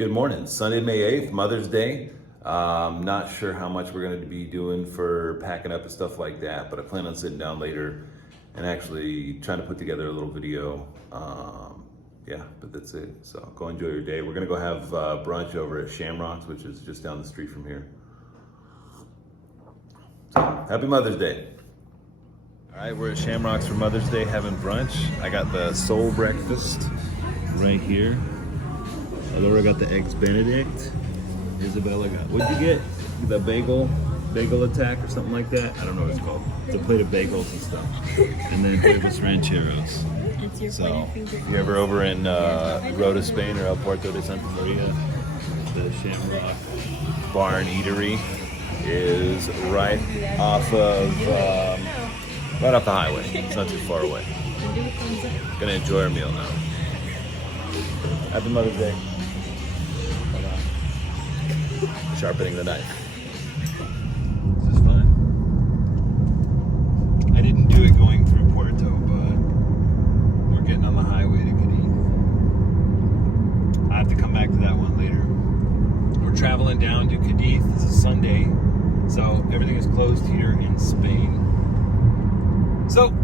Good morning. Sunday, May 8th, Mother's Day. Not sure how much we're going to be doing for packing up and stuff like that, but I plan on sitting down later and actually trying to put together a little video. Yeah, but that's it. So go enjoy your day. We're going to go have brunch over at Shamrocks, which is just down the street from here. So happy Mother's Day. All right, we're at Shamrocks for Mother's Day having brunch. I got the soul breakfast right here. Laura got the eggs Benedict. Isabella got, what'd you get? The bagel attack or something like that? I don't know what it's called. It's a plate of bagels and stuff. And then huevos rancheros. So if you're ever over in Rota, Spain, or El Puerto De Santa Maria, the Shamrock Bar and Eatery is right off the highway. It's not too far away. Gonna enjoy our meal now. Happy Mother's Day. Sharpening the knife. This is fun. I didn't do it going through Puerto, but we're getting on the highway to Cádiz. I have to come back to that one later. We're traveling down to Cádiz. This is Sunday, so everything is closed here in Spain. So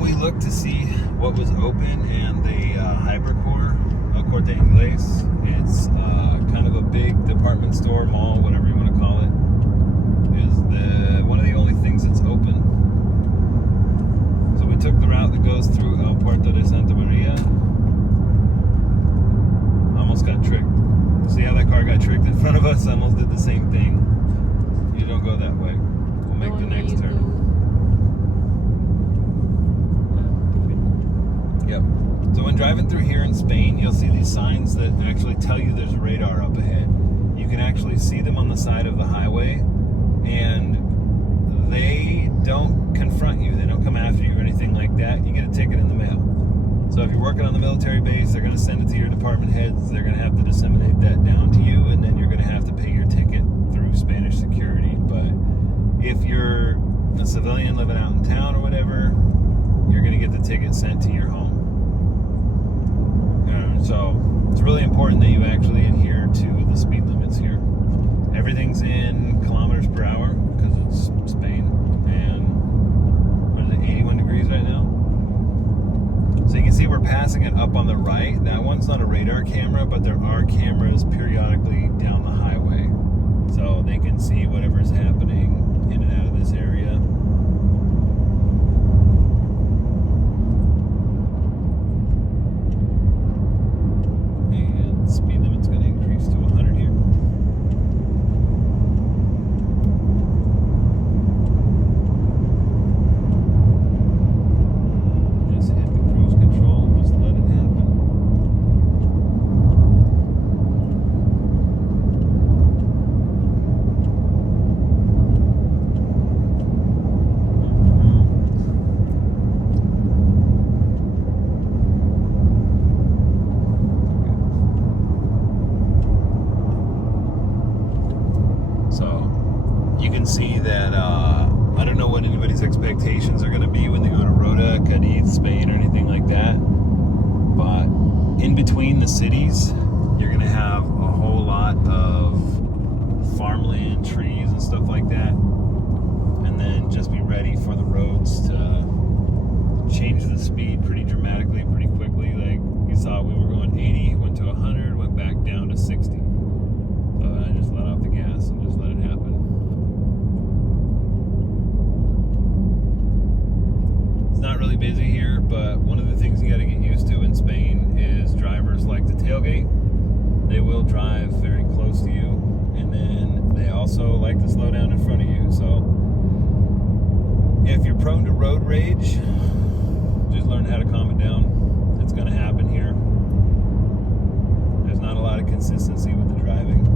we looked to see what was open, and the Hypercore, Corte Ingles. It's kind of a big department store, mall, whatever you want to call it. Is one of the only things that's open. So we took the route that goes through El Puerto De Santa Maria. Almost got tricked. See how that car got tricked in front of us? I almost did the same thing. You don't go that way. We'll make the next turn. Yep. So when driving through here in Spain, you'll see these signs that actually tell you there's radar up ahead. You can actually see them on the side of the highway, and they don't confront you. They don't come after you or anything like that. You get a ticket in the mail. So if you're working on the military base, they're going to send it to your department heads. They're going to have to disseminate that down to you, and then you're going to have to pay your ticket through Spanish security. But if you're a civilian living out in town or whatever, you're going to get the ticket sent to your home. So it's really important that you actually adhere to the speed limits here. Everything's in kilometers per hour because it's Spain, and what is it, 81 degrees right now? So you can see we're passing it up on the right. That one's not a radar camera, but there are cameras periodically down the highway, so they can see whatever's happening in and out of this area. Speed limit's going to increase to 100 here. Just hit the cruise control, just let it happen. You can see that I don't know what anybody's expectations are going to be when they go to Rota, Cádiz, Spain, or anything like that. But in between the cities, you're going to have a whole lot of farmland, trees, and stuff like that. And then just be ready for the roads to change the speed pretty dramatically, pretty quickly. Like you saw, we were going 80, went to 100, went back down to 60. So I just let off the gas and just let it happen. Not really busy here, but one of the things you got to get used to in Spain is drivers like to tailgate. They will drive very close to you, and then they also like to slow down in front of you. So if you're prone to road rage, just learn how to calm it down. It's going to happen here. There's not a lot of consistency with the driving.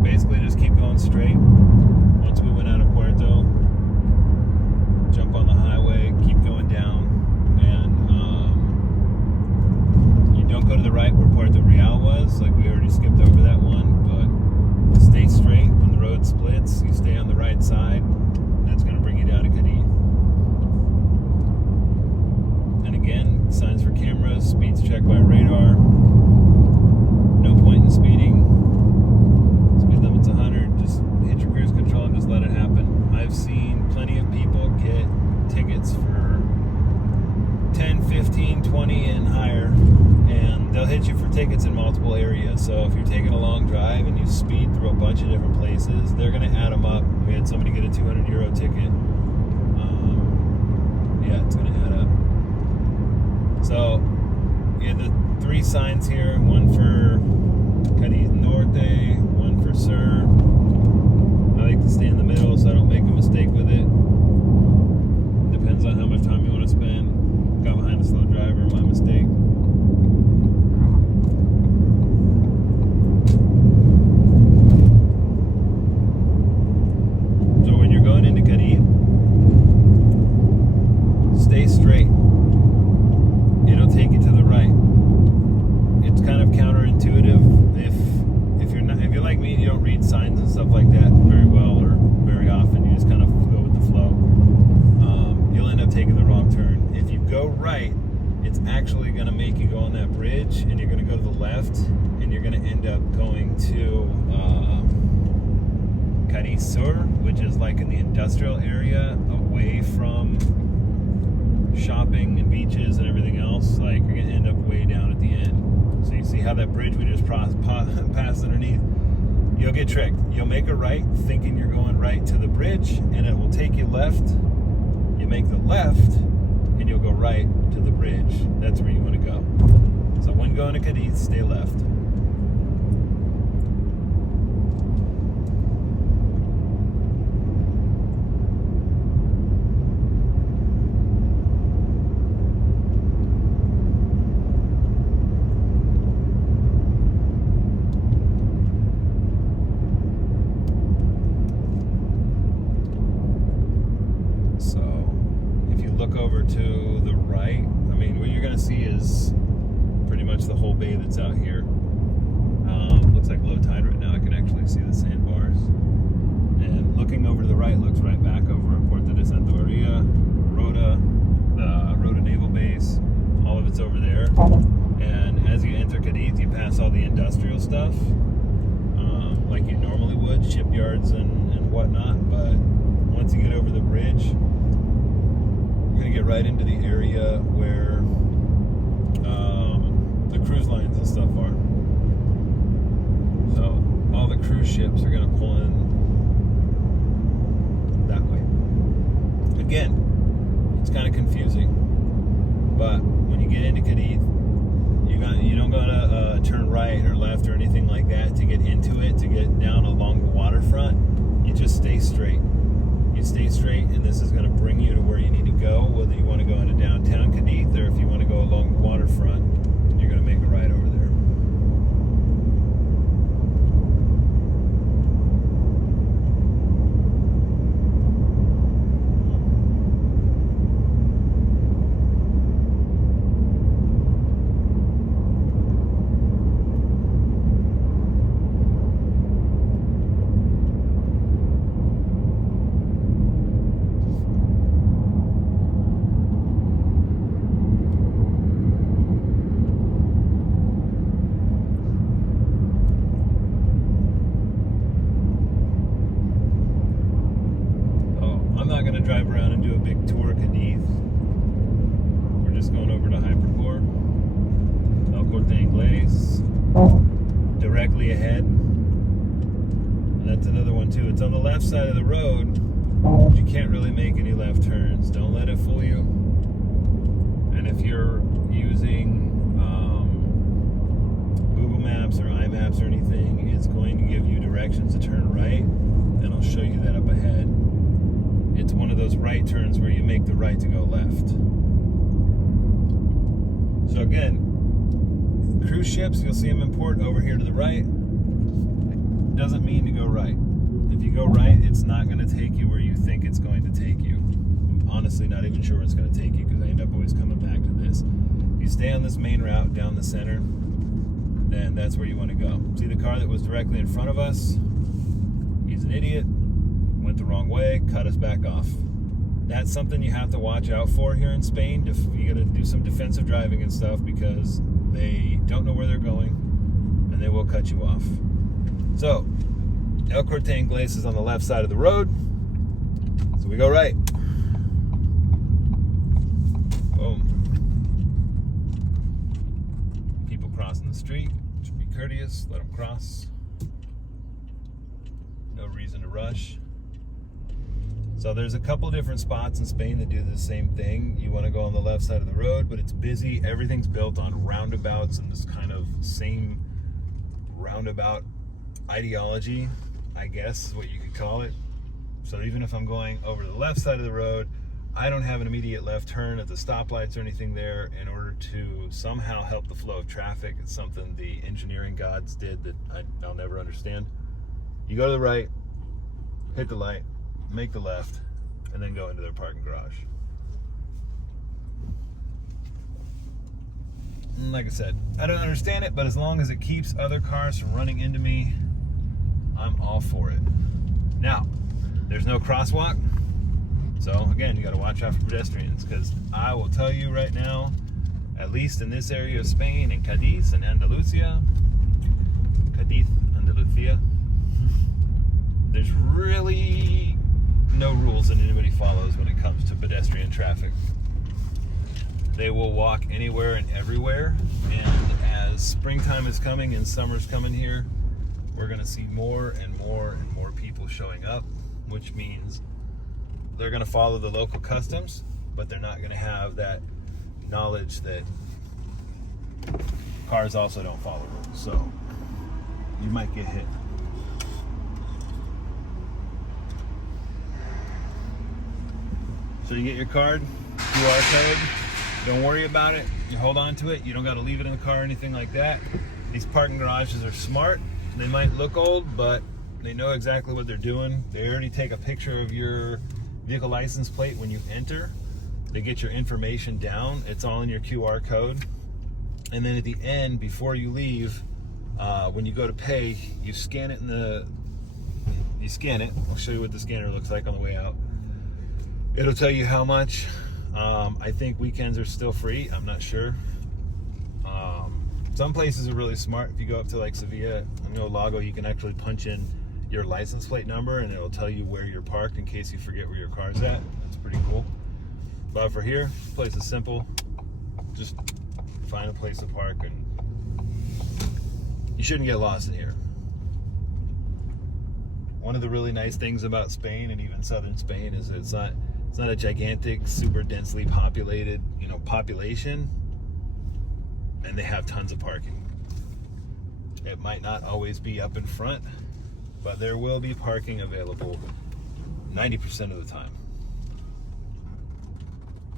Basically just keep going straight. Once we went out of Puerto, jump on the highway, keep going down, and you don't go to the right where Puerto Real was, like we already skipped over that one, but stay straight. When the road splits, you is they're going to add them up. We had somebody get a €200 ticket. Yeah, it's going to add up. So, yeah, the 3 signs here, one for Cádiz Norte, one for Sur. I like to stay in the middle so I don't make a mistake with it. Depends on how much time you want to spend. Got behind a slow driver, my mistake. So when you're going into Cádiz, stay straight. It'll take you to the right. It's kind of counterintuitive if you're like me and you don't read signs and stuff like that very well or very often. You just kind of go with the flow. You'll end up taking the wrong turn. If you go right, it's actually going to make you go on that bridge, and you're going to go to the left, and you're going to end up going to Cádiz Sur, which is like in the industrial area, away from shopping and beaches and everything else. Like, you're going to end up way down at the end. So you see how that bridge we just passed underneath? You'll get tricked. You'll make a right thinking you're going right to the bridge, and it will take you left. You make the left, and you'll go right to the bridge. That's where you want to go. So when going to Cádiz, stay left. Look over to the right. I mean, what you're going to see is pretty much the whole bay that's out here. Looks like low tide right now. I can actually see the sandbars. And looking over to the right looks right back over at Puerto De Santa Maria, Rota, the Rota Naval Base. All of it's over there. And as you enter Cádiz, you pass all the industrial stuff, like you normally would, shipyards and whatnot. But once you get over the bridge, you're going to get right into the area where the cruise lines and stuff are. So all the cruise ships are going to pull in that way. Again, it's kind of confusing, but when you get into Cádiz, you don't go to turn right or left or anything like that to get into it, to get down along the waterfront. You just stay straight. You stay straight, and this is going to bring you to where you need to go, whether you want to go into downtown Cádiz or if you want to go along the waterfront. You're going to make a right over there. Going to drive around and do a big tour of Cádiz. We're just going over to Hypercore, Corte Ingles, directly ahead. And that's another one too. It's on the left side of the road, but you can't really make any left turns. Don't let it fool you. And if you're using Google Maps or iMaps or anything, it's going to give you directions to turn right, and I'll show you that up ahead. It's one of those right turns where you make the right to go left. So again, cruise ships, you'll see them in port over here to the right. Doesn't mean to go right. If you go right, it's not going to take you where you think it's going to take you. I'm honestly not even sure where it's going to take you, because I end up always coming back to this. If you stay on this main route down the center, then that's where you want to go. See the car that was directly in front of us? He's an idiot. Went the wrong way, cut us back off. That's something you have to watch out for here in Spain. You got to do some defensive driving and stuff, because they don't know where they're going and they will cut you off. So, El Corte Ingles is on the left side of the road, so we go right. Boom. People crossing the street, should be courteous, let them cross. No reason reason to rush. So there's a couple different spots in Spain that do the same thing. You want to go on the left side of the road, but it's busy. Everything's built on roundabouts and this kind of same roundabout ideology, I guess is what you could call it. So even if I'm going over the left side of the road, I don't have an immediate left turn at the stoplights or anything there in order to somehow help the flow of traffic. It's something the engineering gods did that I'll never understand. You go to the right, hit the light, make the left, and then go into their parking garage. And like I said, I don't understand it, but as long as it keeps other cars from running into me, I'm all for it. Now, there's no crosswalk. So again, you got to watch out for pedestrians, because I will tell you right now, at least in this area of Spain, in Cádiz and Andalusia, there's really no rules that anybody follows when it comes to pedestrian traffic. They will walk anywhere and everywhere, and as springtime is coming and summer's coming here, we're going to see more and more and more people showing up, which means they're going to follow the local customs, but they're not going to have that knowledge that cars also don't follow rules. So you might get hit. So you get your card, QR code, don't worry about it. You hold on to it. You don't got to leave it in the car or anything like that. These parking garages are smart. They might look old, but they know exactly what they're doing. They already take a picture of your vehicle license plate when you enter. They get your information down. It's all in your QR code. And then at the end, before you leave, when you go to pay, you scan it I'll show you what the scanner looks like on the way out. It'll tell you how much. I think weekends are still free. I'm not sure. Some places are really smart. If you go up to like Sevilla, Lago, you can actually punch in your license plate number and it'll tell you where you're parked in case you forget where your car's at. That's pretty cool. But for here, this place is simple. Just find a place to park, and you shouldn't get lost in here. One of the really nice things about Spain, and even southern Spain, is that it's not a gigantic, super densely populated, population, and they have tons of parking. It might not always be up in front, but there will be parking available 90% of the time.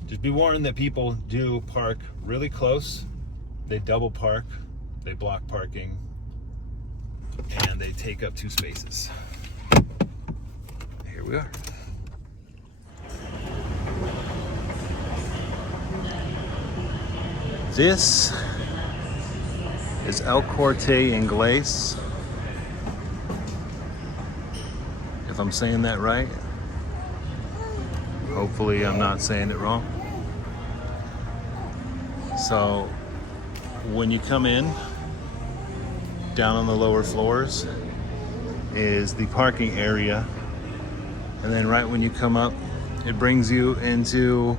Just be warned that people do park really close. They double park, they block parking, and they take up 2 spaces. Here we are. This is El Corte Ingles, if I'm saying that right. Hopefully I'm not saying it wrong. So when you come in, down on the lower floors is the parking area, and then right when you come up, it brings you into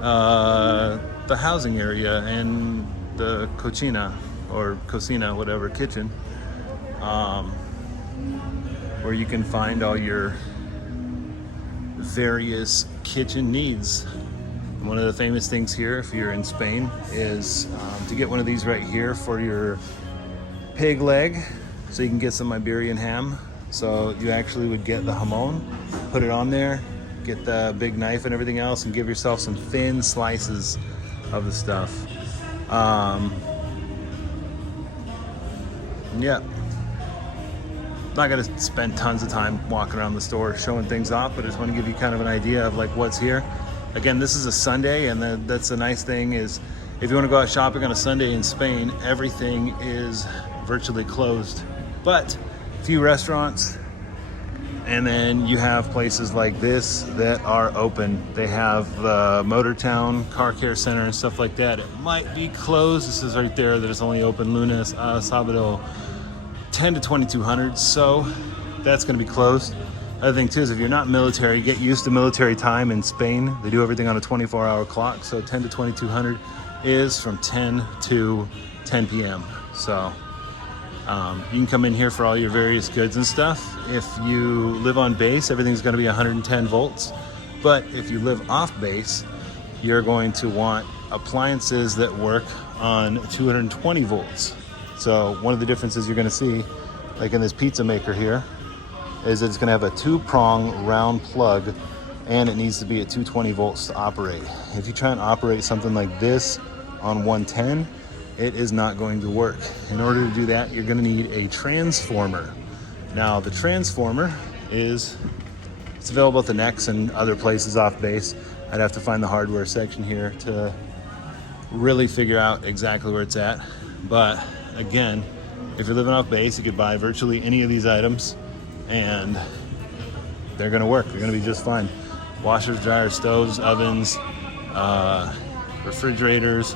the housing area and the cocina, or cocina, whatever, kitchen, where you can find all your various kitchen needs. One of the famous things here, if you're in Spain, is to get one of these right here for your pig leg, so you can get some Iberian ham. So you actually would get the jamon, put it on there, get the big knife and everything else, and give yourself some thin slices of the stuff. Yeah. Not gonna spend tons of time walking around the store showing things off, but I just want to give you kind of an idea of like what's here. Again, this is a Sunday, and that's the nice thing is if you want to go out shopping on a Sunday in Spain, everything is virtually closed. But a few restaurants, and then you have places like this that are open. They have the Motor Town Car Care Center and stuff like that. It might be closed. This is right there that it's only open lunes a sábado 10 to 2200, so that's going to be closed. Other thing too is if you're not military, get used to military time in Spain. They do everything on a 24-hour clock, so 10 to 2200 is from 10 to 10 p.m. So You can come in here for all your various goods and stuff. If you live on base, everything's going to be 110 volts. But if you live off base, you're going to want appliances that work on 220 volts. So one of the differences you're going to see, like in this pizza maker here, is that it's going to have a 2-prong round plug, and it needs to be at 220 volts to operate. If you try and operate something like this on 110, it is not going to work. In order to do that, you're going to need a transformer. Now, the transformer it's available at the Nex and other places off base. I'd have to find the hardware section here to really figure out exactly where it's at. But again, if you're living off base, you could buy virtually any of these items and they're going to work. They're going to be just fine. Washers, dryers, stoves, ovens, refrigerators,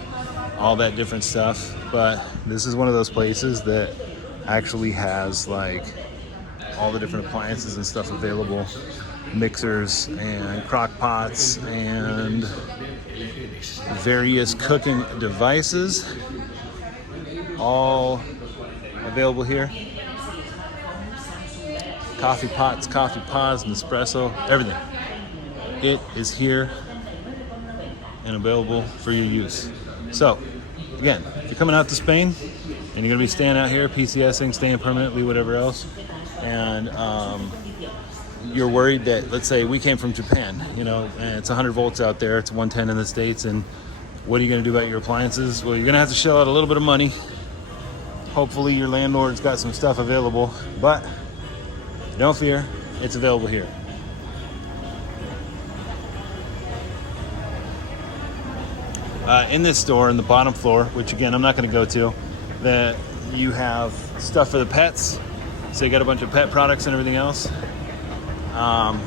all that different stuff. But this is one of those places that actually has like all the different appliances and stuff available, mixers and crock pots and various cooking devices, all available here. Coffee pots, coffee pods, Nespresso, everything. It is here and available for your use. So, again, if you're coming out to Spain and you're going to be staying out here, PCSing, staying permanently, whatever else, and you're worried that, let's say we came from Japan, and it's 100 volts out there, it's 110 in the States, and what are you going to do about your appliances? Well, you're going to have to shell out a little bit of money. Hopefully your landlord's got some stuff available, but don't fear, it's available here. In this store, in the bottom floor, which again, I'm not going to go to, that you have stuff for the pets. So you got a bunch of pet products and everything else. And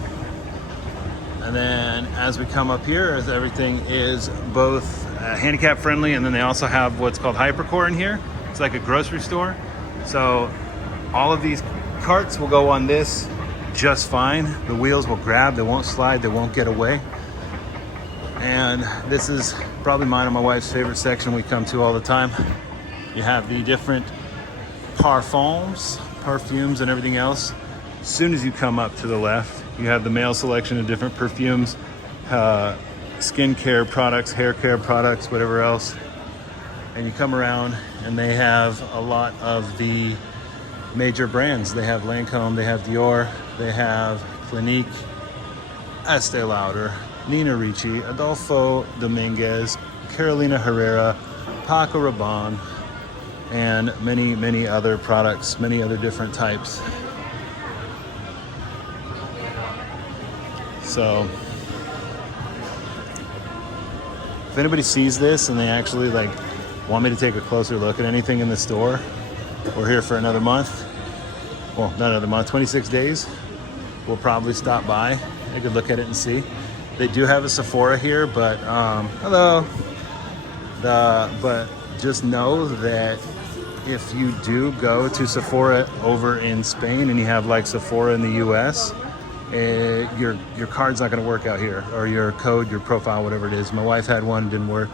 then as we come up here, everything is both handicap friendly, and then they also have what's called Hypercore in here. It's like a grocery store. So all of these carts will go on this just fine. The wheels will grab, they won't slide, they won't get away. And this is probably mine and my wife's favorite section we come to all the time. You have the different perfumes and everything else. As soon as you come up to the left, you have the male selection of different perfumes, skincare products, hair care products, whatever else. And you come around and they have a lot of the major brands. They have Lancome, they have Dior, they have Clinique, Estee Lauder, Nina Ricci, Adolfo Dominguez, Carolina Herrera, Paco Rabanne, and many, many other products, many other different types. So if anybody sees this and they actually want me to take a closer look at anything in the store, we're here for another month. Well, not another month, 26 days. We'll probably stop by. I could look at it and see. They do have a Sephora here, but hello. But just know that if you do go to Sephora over in Spain and you have like Sephora in the US, your card's not going to work out here, or your code, your profile, whatever it is. My wife had one, it didn't work.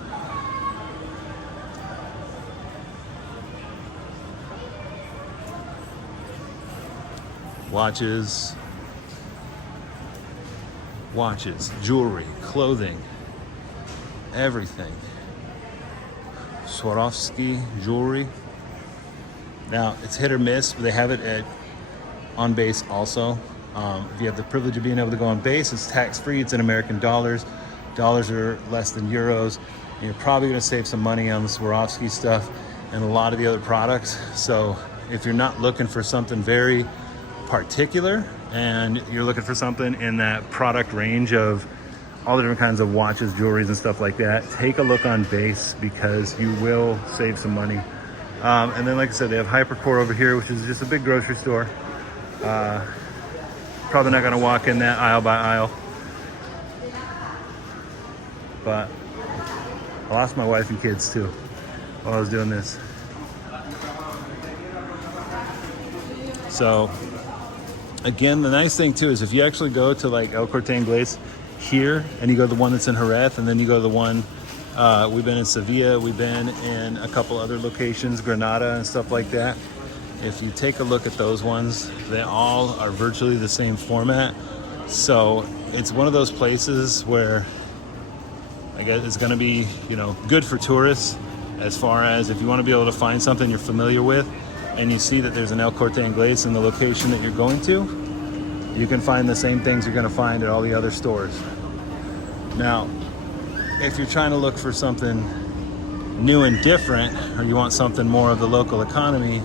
Watches, jewelry, clothing, everything. Swarovski jewelry. Now, it's hit or miss, but they have it on base also. If you have the privilege of being able to go on base, it's tax-free, it's in American dollars. Dollars are less than euros. You're probably gonna save some money on the Swarovski stuff and a lot of the other products. So if you're not looking for something very particular and you're looking for something in that product range of all the different kinds of watches, jewelries, and stuff like that, take a look on base because you will save some money. And then, like I said, they have Hypercore over here, which is just a big grocery store. Probably not gonna walk in that aisle by aisle. But I lost my wife and kids too while I was doing this. So again, the nice thing too is if you actually go to like El Corte Ingles here and you go to the one that's in Jerez, and then you go to the one, we've been in Sevilla, we've been in a couple other locations, Granada and stuff like that. if you take a look at those ones, they all are virtually the same format. So it's one of those places where I guess it's going to be, you know, good for tourists, as far as if you want to be able to find something you're familiar with and you see that there's an El Corte Ingles in the location that you're going to, you can find the same things you're going to find at all the other stores. Now, if you're trying to look for something new and different, or you want something more of the local economy,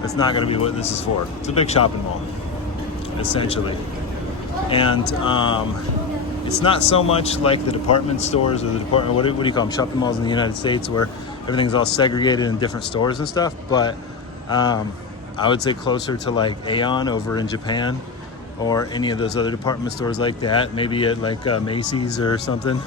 that's not going to be what this is for. It's a big shopping mall, essentially. And it's not so much like the department stores or the department, what do you call them, shopping malls in the United States, where everything's all segregated in different stores and stuff, but I would say closer to like Aeon over in Japan, or any of those other department stores like that, maybe at like Macy's or something.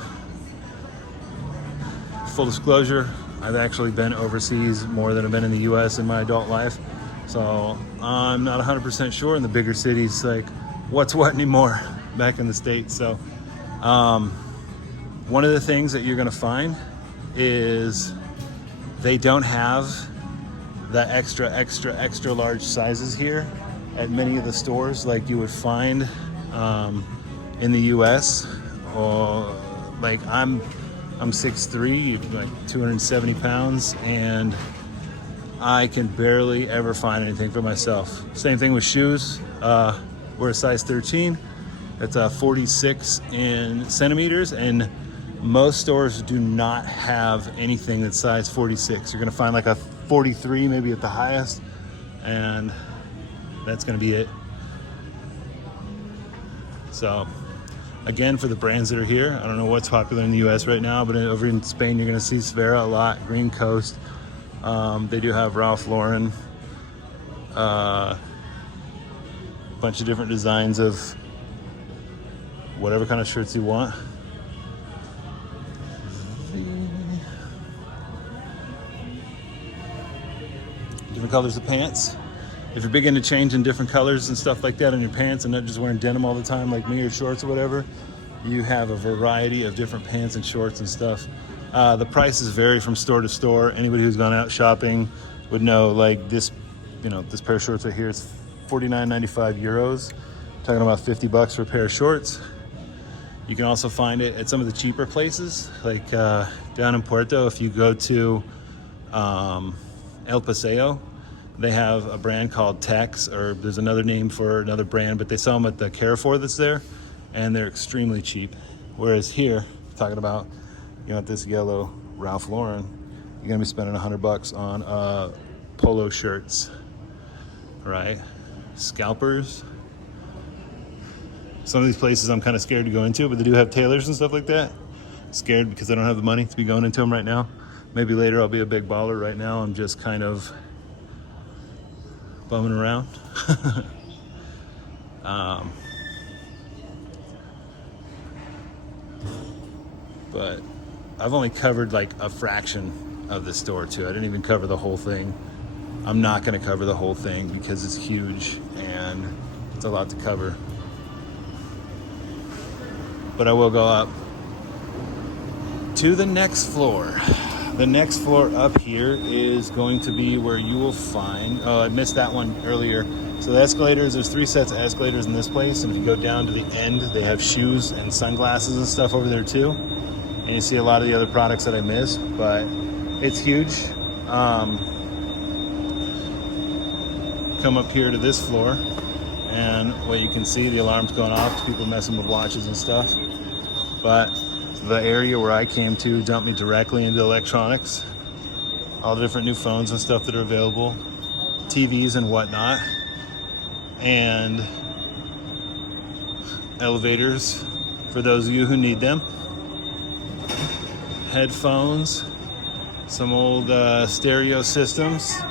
Full disclosure, I've actually been overseas more than I've been in the US in my adult life, so I'm not 100% sure in the bigger cities like what's what anymore back in the States. So one of the things that you're going to find is they don't have the extra large sizes here at many of the stores like you would find in the US. Or like I'm 6'3", like 270 pounds, and I can barely ever find anything for myself. Same thing with shoes. We're a size 13. It's 46 in centimeters, and most stores do not have anything that's size 46. You're gonna find like a 43 maybe at the highest, and that's gonna be it. So again, for the brands that are here, I don't know what's popular in the US right now, but over in Spain you're gonna see Svera a lot, Green Coast. They do have Ralph Lauren, bunch of different designs of whatever kind of shirts you want. Different colors of pants. If you're big into changing different colors and stuff like that on your pants and not just wearing denim all the time like me, or shorts or whatever, you have a variety of different pants and shorts and stuff. The prices vary from store to store. Anybody who's gone out shopping would know, like this, you know, this pair of shorts right here, it's 49.95 euros. Talking about $50 for a pair of shorts. You can also find it at some of the cheaper places, like down in Puerto. If you go to El Paseo, they have a brand called Tex, or there's another name for another brand, but they sell them at the Carrefour that's there, and they're extremely cheap. Whereas here, talking about, you know, this yellow Ralph Lauren, you're gonna be spending $100 on polo shirts, right? Scalpers. Some of these places I'm kind of scared to go into, but they do have tailors and stuff like that. Scared because I don't have the money to be going into them right now. Maybe later I'll be a big baller. Right now I'm just kind of bumming around. But I've only covered like a fraction of the store too. I didn't even cover the whole thing. I'm not going to cover the whole thing because it's huge and it's a lot to cover. But I will go up to the next floor. The next floor up here is going to be where you will find, oh, I missed that one earlier. So the escalators, there's 3 sets of escalators in this place. And if you go down to the end, they have shoes and sunglasses and stuff over there too. And you see a lot of the other products that I missed, but it's huge. Come up here to this floor, and what you can see, the alarm's going off, people messing with watches and stuff. But the area where I came to dumped me directly into electronics, all the different new phones and stuff that are available, TVs and whatnot, and elevators for those of you who need them, headphones, some old stereo systems.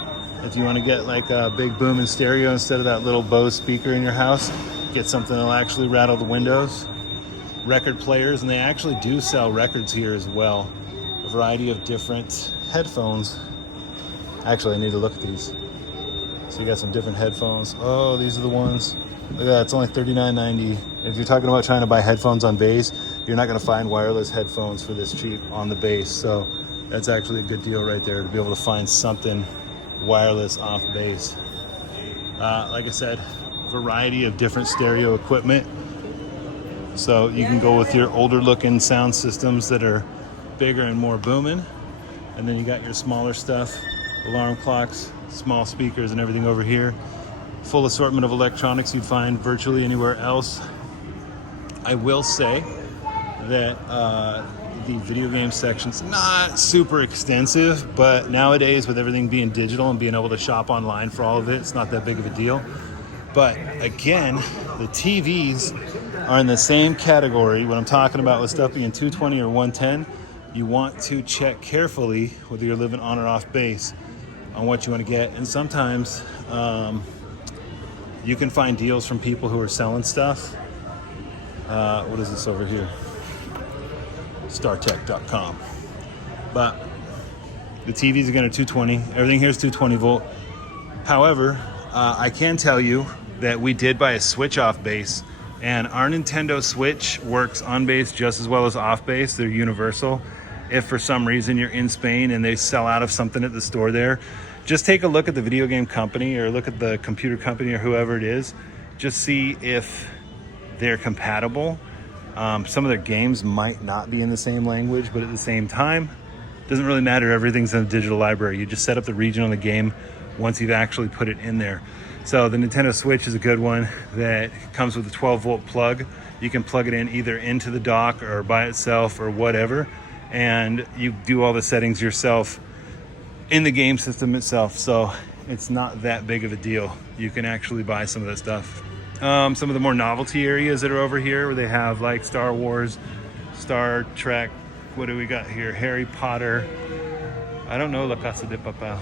If you want to get like a big booming stereo instead of that little Bose speaker in your house, get something that'll actually rattle the windows. Record players, and they actually do sell records here as well. A variety of different headphones. Actually, I need to look at these. So you got some different headphones. Oh, these are the ones. Look at that, it's only $39.90. If you're talking about trying to buy headphones on base, you're not gonna find wireless headphones for this cheap on the base. So that's actually a good deal right there, to be able to find something wireless off base. Like I said, variety of different stereo equipment. So you can go with your older looking sound systems that are bigger and more booming. And then you got your smaller stuff, alarm clocks, small speakers and everything over here. Full assortment of electronics you'd find virtually anywhere else. I will say that the video game section's not super extensive, but nowadays with everything being digital and being able to shop online for all of it, it's not that big of a deal. But again, the TVs are in the same category. When I'm talking about with stuff being 220 or 110, you want to check carefully whether you're living on or off base on what you want to get. And sometimes you can find deals from people who are selling stuff. What is this over here? StarTech.com. But the TVs again are 220. Everything here is 220 volt. However, I can tell you that we did buy a Switch off base, and our Nintendo Switch works on base just as well as off base. They're universal. If for some reason you're in Spain and they sell out of something at the store there, just take a look at the video game company or look at the computer company or whoever it is. Just see if they're compatible. Some of their games might not be in the same language, but at the same time, it doesn't really matter. Everything's in the digital library. You just set up the region on the game once you've actually put it in there. So the Nintendo Switch is a good one that comes with a 12 volt plug. You can plug it in either into the dock or by itself or whatever, and you do all the settings yourself in the game system itself. So it's not that big of a deal. You can actually buy some of that stuff. Some of the more novelty areas that are over here where they have like Star Wars, Star Trek, what do we got here? Harry Potter. I don't know La Casa de Papel,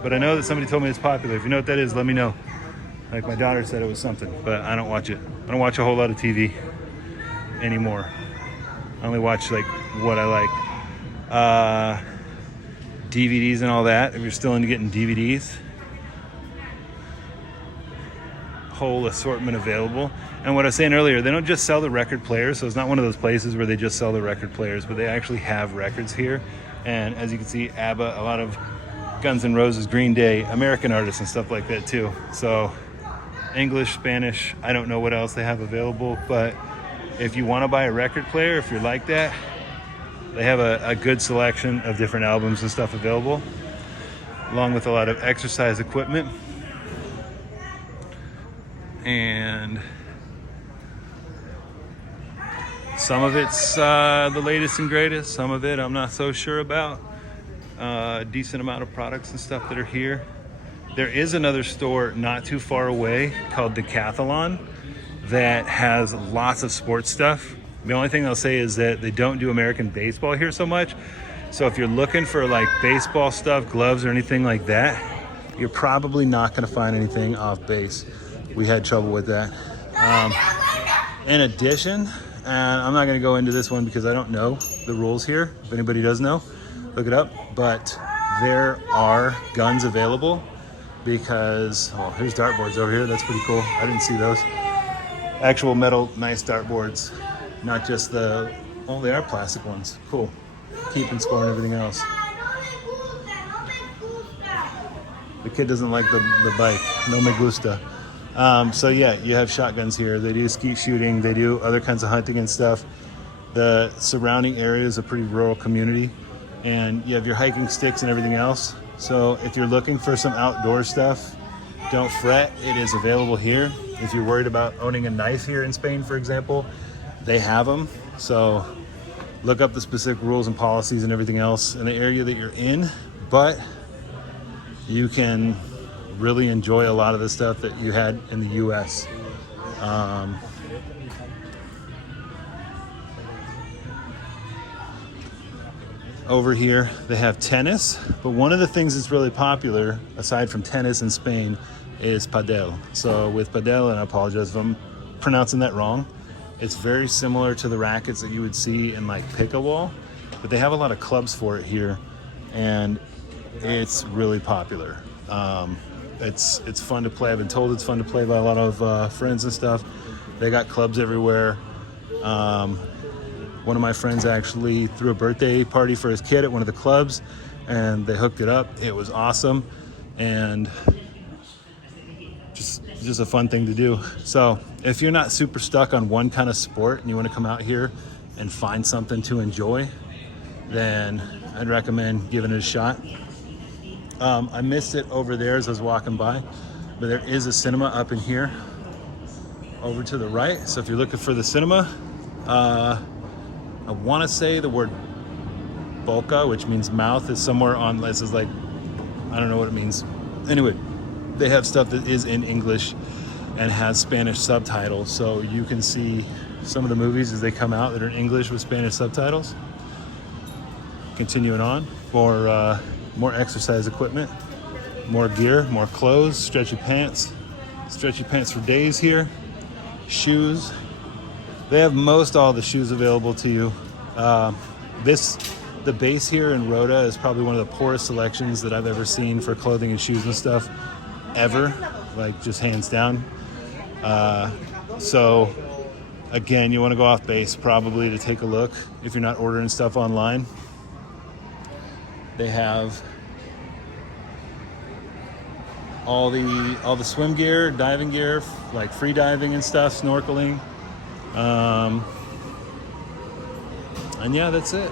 but I know that somebody told me it's popular. If you know what that is, let me know. Like my daughter said it was something, but I don't watch it. I don't watch a whole lot of TV anymore. I only watch like what I like. DVDs and all that, if you're still into getting DVDs. Whole assortment available. And what I was saying earlier, they don't just sell the record players, so it's not one of those places where they just sell the record players, but they actually have records here. And as you can see, ABBA, a lot of Guns N' Roses, Green Day, American artists and stuff like that too. So English, Spanish, I don't know what else they have available, but if you want to buy a record player, if you're like that, they have a good selection of different albums and stuff available, along with a lot of exercise equipment. And some of it's the latest and greatest. Some of it I'm not so sure about. A decent amount of products and stuff that are here. There is another store not too far away called Decathlon that has lots of sports stuff. The only thing I'll say is that they don't do American baseball here so much. So if you're looking for like baseball stuff, gloves or anything like that, you're probably not going to find anything off base. We had trouble with that. In addition, and I'm not going to go into this one because I don't know the rules here. If anybody does know, look it up. But there are guns available because, oh, here's dartboards over here. That's pretty cool. I didn't see those. Actual metal, nice dartboards. Not just the, oh, they are plastic ones. Cool. Keeping score and everything else. The kid doesn't like the bike. No me gusta. So yeah, you have shotguns here. They do skeet shooting. They do other kinds of hunting and stuff. The surrounding area is a pretty rural community. And you have your hiking sticks and everything else. So if you're looking for some outdoor stuff, don't fret. It is available here. If you're worried about owning a knife here in Spain, for example, they have them. So look up the specific rules and policies and everything else in the area that you're in. But you can really enjoy a lot of the stuff that you had in the US. Over here, they have tennis, but one of the things that's really popular, aside from tennis in Spain, is padel. So with padel, and I apologize if I'm pronouncing that wrong, it's very similar to the rackets that you would see in like pickleball, but they have a lot of clubs for it here, and it's really popular. It's fun to play. I've been told it's fun to play by a lot of friends and stuff. They got clubs everywhere. One of my friends actually threw a birthday party for his kid at one of the clubs, and they hooked it up. It was awesome. and just a fun thing to do. So if you're not super stuck on one kind of sport and you want to come out here and find something to enjoy, then I'd recommend giving it a shot. I missed it over there as I was walking by, but there is a cinema up in here over to the right. So if you're looking for the cinema, I want to say the word boca, which means mouth, is somewhere on, this is like, I don't know what it means. Anyway, they have stuff that is in English and has Spanish subtitles, so you can see some of the movies as they come out that are in English with Spanish subtitles. Continuing on, for more exercise equipment, more gear, more clothes, stretchy pants for days here, shoes. They have most all the shoes available to you. The base here in Rhoda is probably one of the poorest selections that I've ever seen for clothing and shoes and stuff ever, like just hands down. So again, you want to go off base probably to take a look if you're not ordering stuff online. They have all the swim gear, diving gear, like free diving and stuff, snorkeling. And yeah, that's it.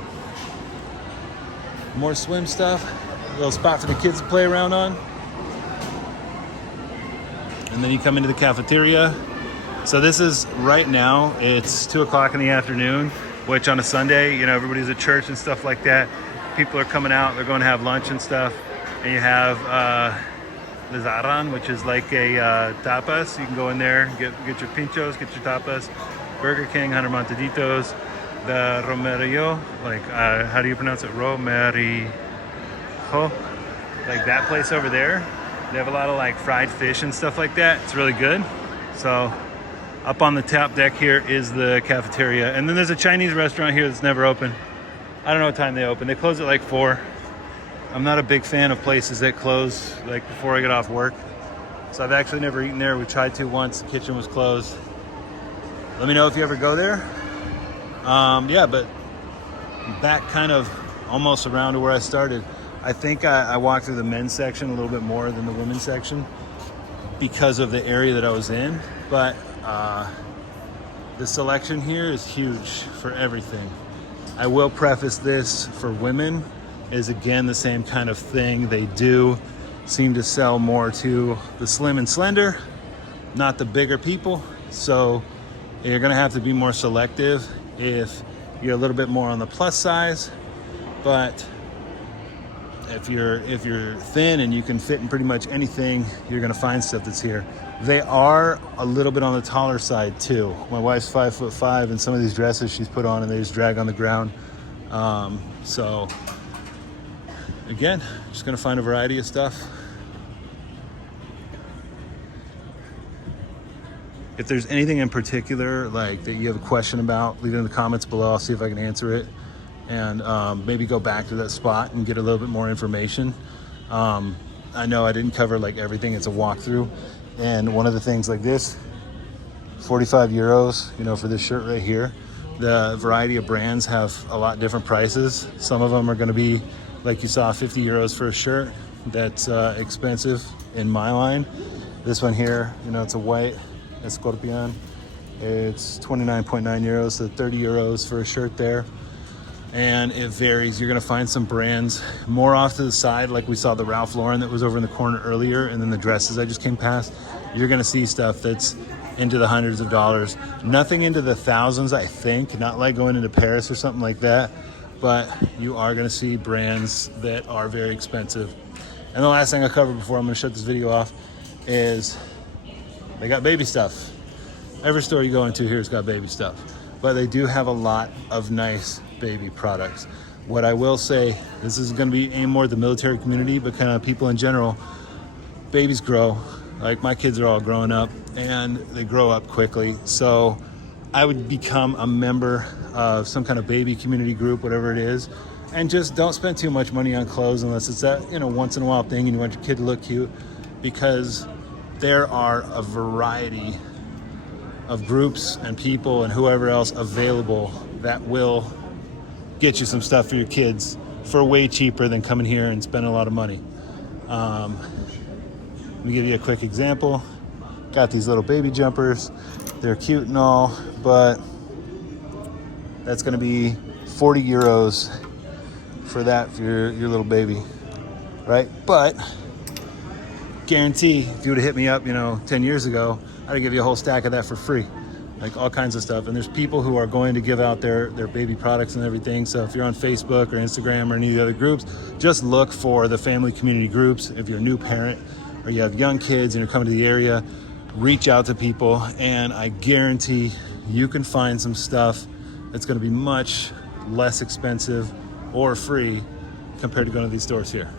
More swim stuff, a little spot for the kids to play around on. And then you come into the cafeteria. So this is right now, it's 2 o'clock in the afternoon, which on a Sunday, everybody's at church and stuff like that. People are coming out, they're going to have lunch and stuff. And you have Lizaran, which is like a tapas. You can go in there, get your pinchos, get your tapas. Burger King, 100 Montaditos. The Romerio, like, how do you pronounce it? Romerijo. Like that place over there. They have a lot of like fried fish and stuff like that. It's really good. So up on the top deck here is the cafeteria. And then there's a Chinese restaurant here that's never open. I don't know what time they open. They close at like 4. I'm not a big fan of places that close like before I get off work. So I've actually never eaten there. We tried to once, the kitchen was closed. Let me know if you ever go there. Yeah, but back kind of almost around to where I started. I think I walked through the men's section a little bit more than the women's section because of the area that I was in. But the selection here is huge for everything. I will preface this, for women is again the same kind of thing. They do seem to sell more to the slim and slender, not the bigger people. So you're gonna have to be more selective if you're a little bit more on the plus size. But if you're thin and you can fit in pretty much anything, you're gonna find stuff that's here. They are a little bit on the taller side too. My wife's 5'5", and some of these dresses she's put on and they just drag on the ground. So again, just gonna find a variety of stuff. If there's anything in particular like that you have a question about, leave it in the comments below. I'll see if I can answer it, and maybe go back to that spot and get a little bit more information. I know I didn't cover like everything. It's a walkthrough, and one of the things like this, 45 euros, for this shirt right here. The variety of brands have a lot different prices. Some of them are going to be like you saw, 50 euros for a shirt. That's expensive in my line. This one here, it's a white Escorpion. It's 29.9 euros, so 30 euros for a shirt there. And it varies. You're gonna find some brands more off to the side, like we saw the Ralph Lauren that was over in the corner earlier, and then the dresses I just came past. You're gonna see stuff that's into the hundreds of dollars. Nothing into the thousands, I think, not like going into Paris or something like that, but you are gonna see brands that are very expensive. And the last thing I'll cover before I'm gonna shut this video off is they got baby stuff. Every store you go into here's got baby stuff, but they do have a lot of nice baby products. What I will say, this is going to be aimed more at the military community, but kind of people in general. Babies grow. Like my kids are all growing up, and they grow up quickly. So I would become a member of some kind of baby community group, whatever it is, and just don't spend too much money on clothes unless it's that once in a while thing and you want your kid to look cute, because there are a variety of groups and people and whoever else available that will get you some stuff for your kids for way cheaper than coming here and spending a lot of money. Let me give you a quick example. Got these little baby jumpers. They're cute and all, but that's gonna be 40 euros for that for your little baby, right? But guarantee if you would have hit me up, 10 years ago, I'd give you a whole stack of that for free, like all kinds of stuff. And there's people who are going to give out their baby products and everything. So if you're on Facebook or Instagram or any of the other groups, just look for the family community groups. If you're a new parent or you have young kids and you're coming to the area, reach out to people, and I guarantee you can find some stuff that's going to be much less expensive or free compared to going to these stores here.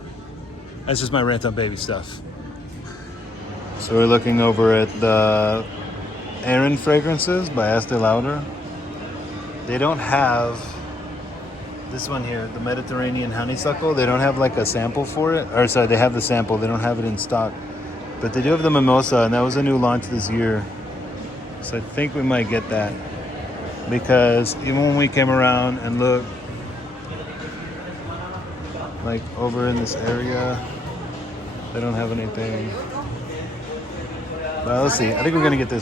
That's just my rant on baby stuff. So we're looking over at the Erin fragrances by Estee Lauder. They don't have this one here, the Mediterranean honeysuckle. They don't have like a sample for it. Or sorry, they have the sample. They don't have it in stock. But they do have the mimosa, and that was a new launch this year. So I think we might get that. Because even when we came around and looked, like over in this area, they don't have anything. But let's see. I think we're gonna get this.